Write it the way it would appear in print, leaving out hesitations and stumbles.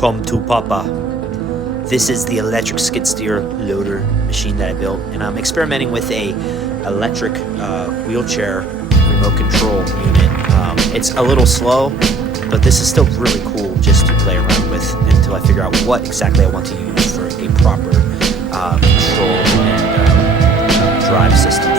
Welcome to Papa. This is the electric skid steer loader machine that I built, and I'm experimenting with a electric wheelchair remote control unit. It's a little slow, but this is still really cool just to play around with until I figure out what exactly I want to use for a proper control and drive system